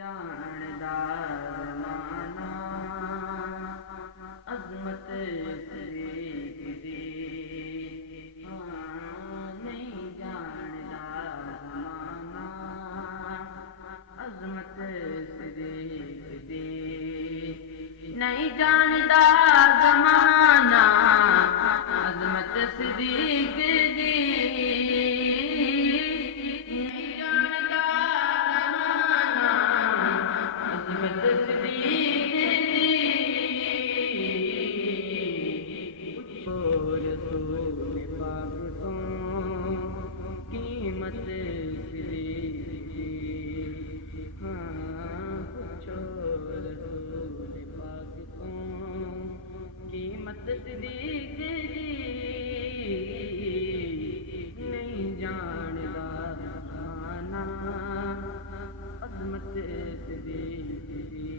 جاندار مانا عظمت صدیق دی نہیں جاندار مانا عظمت صدیق دی نہیں جاندار زمانہ عظمت صدیق دی صدیق دی نہیں جاندا زمانہ عظمت صدیق دی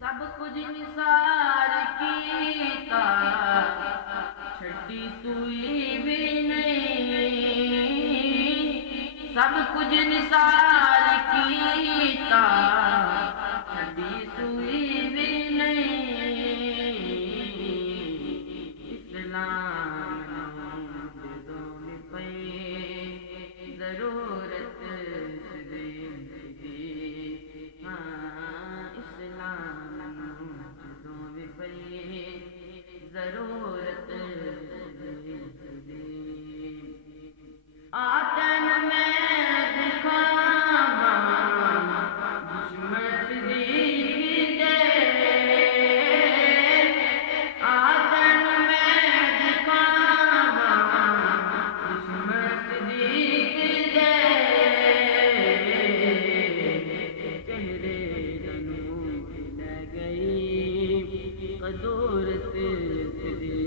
سب کچھ نثار کیتا چھڈی سوئی بھی نہیں سب کچھ نثار کیتا چھڈی سوئی بھی نہیں ضرورت صدیق دی اسلام جدوں بھی پئی ضرورت صدیق دی آتن میں دکھاواں دشمن صدیق دے آتن میں دکھاواں دشمن صدیق دے چہرے جنوں لے گئی قدورت صدیق